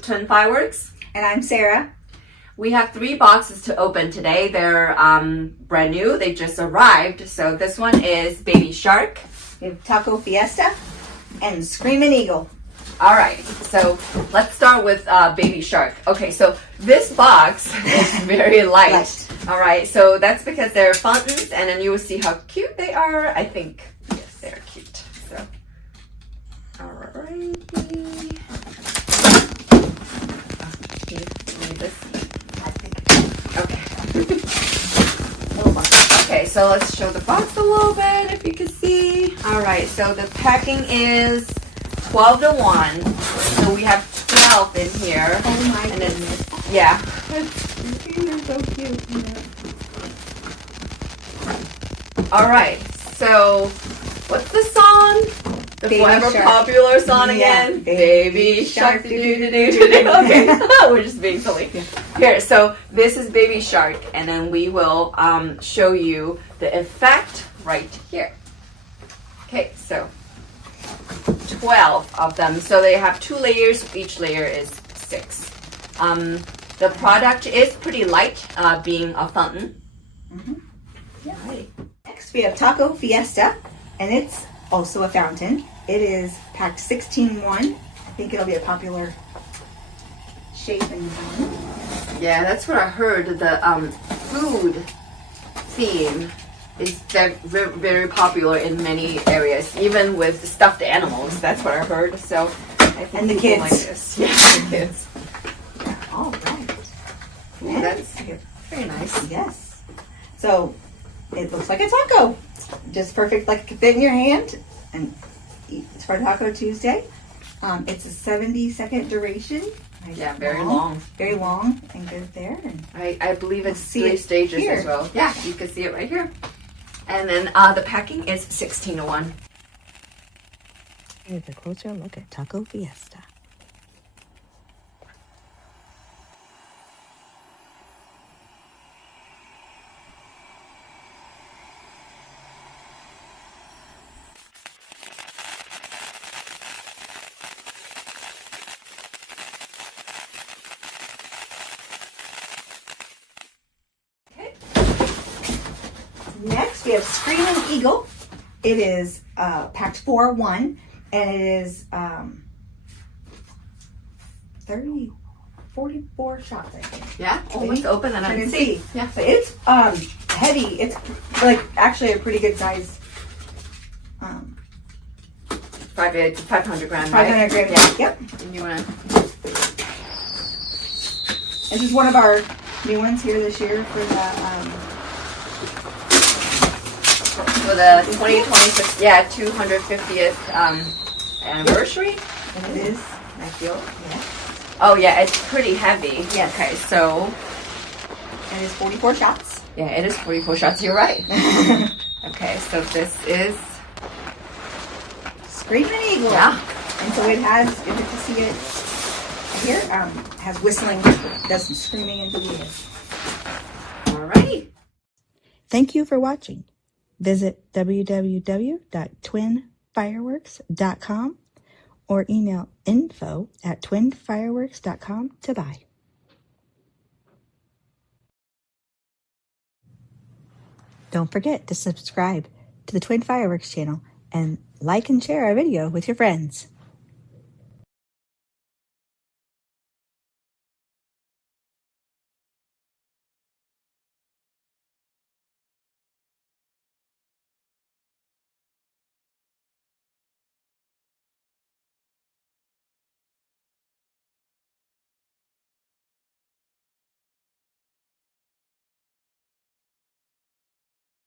with Twin Fireworks. And I'm Sarah. We have 3 boxes to open today. They're brand new. They just arrived. So this one is Baby Shark. We have Taco Fiesta and Screaming Eagle. All right, so let's start with Baby Shark. Okay, so this box is very light. All right, so that's because they're fountains, and then you will see how cute they are. I think, yes, they're cute. So, all right. Okay, so let's show the box a little bit if you can see. All right, so the packing is 12 to 1. So we have 12 in here. Oh my goodness. Yeah. You're so cute. All right, so what's the song? The Baby forever Shark. popular song Yeah. again? Baby Shark. Okay, we're just being silly. Here, so this is Baby Shark, and then we will show you the effect right here. Okay, so 12 of them. So they have 2 layers. Each layer is 6. The product is pretty light, being a fountain. Yeah. Right. Next we have Taco Fiesta, and it's also a fountain. It is packed 16-1. I think it'll be a popular shape and design. Yeah, that's what I heard. The food theme is very popular in many areas, even with stuffed animals. That's what I heard. So I think and the people kids. like this. Yeah, the kids. All right. Ooh, that's very nice. Yes. So it looks like a taco. Just perfect, like it can fit in your hand and eat. It's for Taco Tuesday. It's a 70-second duration. Nice. Yeah, very long. Very long and good there. And I believe it's see 3 it stages here. as well. Yeah, you can see it right here. And then the packing is 16 to 1. Here's a closer look at Taco Fiesta. Next, we have Screaming Eagle. It is packed 4-1, and it is 44 shots, I think. Yeah, let's open and I can see. Yeah, but it's heavy. It's like actually a pretty good size. 500 grams. 500 grams. Yeah. Yep. And you wanna? This is one of our new ones here this year for the 2026, 250th anniversary. And it is. I feel. Yeah. Oh yeah, it's pretty heavy. Yes. Okay, so. And it's 44 shots. Yeah, it is 44 shots. You're right. Okay, so this is Screaming Eagle. Yeah. And so it has, if you can see it here, has whistling, does some screaming into the air. alrighty. Thank you for watching. Visit www.twinfireworks.com or email info@twinfireworks.com to buy. Don't forget to subscribe to the Twin Fireworks channel and like and share our video with your friends.